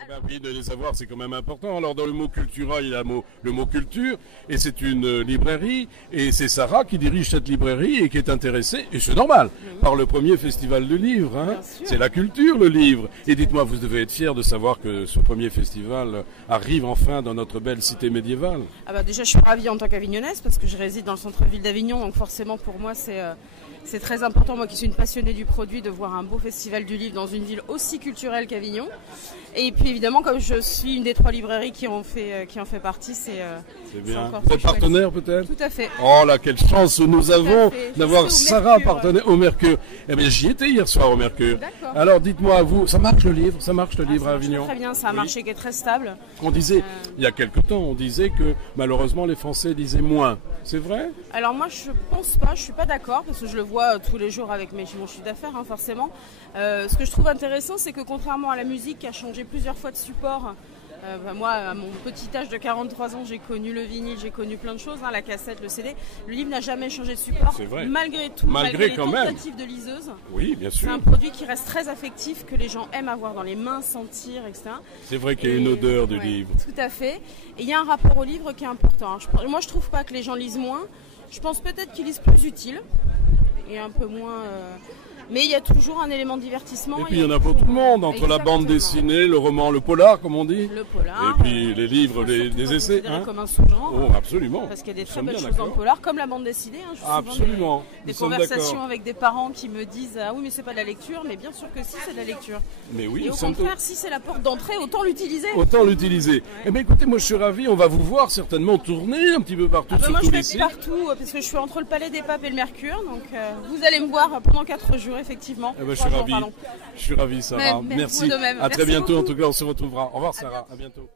Eh ben oui, de les avoir, c'est quand même important. Alors dans le mot cultura, il y a le mot culture, et c'est une librairie, et c'est Sarah qui dirige cette librairie et qui est intéressée, et c'est normal, par le premier festival de livres. Hein. C'est la culture, le livre. Et dites-moi, vous devez être fiers de savoir que ce premier festival arrive enfin dans notre belle cité médiévale. Ah bah déjà, je suis ravie en tant qu'avignonnaise, parce que je réside dans le centre-ville d'Avignon, donc forcément pour moi c'est très important, moi qui suis une passionnée du produit, de voir un beau festival du livre dans une ville aussi culturelle qu'Avignon. Et puis évidemment, comme je suis une des 3 librairies qui en fait partie, c'est bien. Vous êtes partenaire peut-être? Tout à fait. Oh là, quelle chance nous avons d'avoir Sarah partenaire au Mercure. Eh bien, j'y étais hier soir au Mercure. Alors dites-moi, vous, ça marche le livre? Ça marche le livre à Avignon? Très bien, ça a marché, qui est très stable. On disait, il y a quelque temps, on disait que malheureusement les Français lisaient moins. C'est vrai? Alors moi je pense pas, je suis pas d'accord, parce que je le vois tous les jours avec mon chiffre d'affaires, hein, forcément. Ce que je trouve intéressant, c'est que contrairement à la musique qui a changé plusieurs fois de support, moi à mon petit âge de 43 ans, j'ai connu le vinyle, j'ai connu plein de choses, hein, la cassette, le CD. Le livre n'a jamais changé de support, c'est vrai. Malgré tout, malgré les tentatives de liseuse. Oui, bien sûr. C'est un produit qui reste très affectif, que les gens aiment avoir dans les mains, sentir, etc. C'est vrai qu'il y a une odeur du livre. Tout à fait. Et il y a un rapport au livre qui est important. Moi je trouve pas que les gens lisent moins. Je pense peut-être qu'ils lisent plus utile et un peu moins. Mais il y a toujours un élément de divertissement. Et puis il y en a pour tout le monde, entre la bande dessinée, le roman, le polar, comme on dit. Le polar. Et puis les livres, des essais. Hein, comme un sous-genre. Oh, absolument. Parce qu'il y a des très belles choses dans le polar, comme la bande dessinée. Hein, absolument. Des conversations avec des parents qui me disent ah oui mais c'est pas de la lecture, mais bien sûr que si c'est de la lecture. Mais oui. Et au contraire, si c'est la porte d'entrée, autant l'utiliser. Autant l'utiliser. Ouais. Eh bien écoutez, moi je suis ravi, on va vous voir certainement tourner un petit peu partout. Moi je vais partout, parce que je suis entre le Palais des Papes et le Mercure, donc vous allez me voir pendant 4 jours effectivement. Je suis ravi. Je suis ravi, Sarah. Merci. À très bientôt. En tout cas, on se retrouvera. Au revoir, Sarah. À bientôt.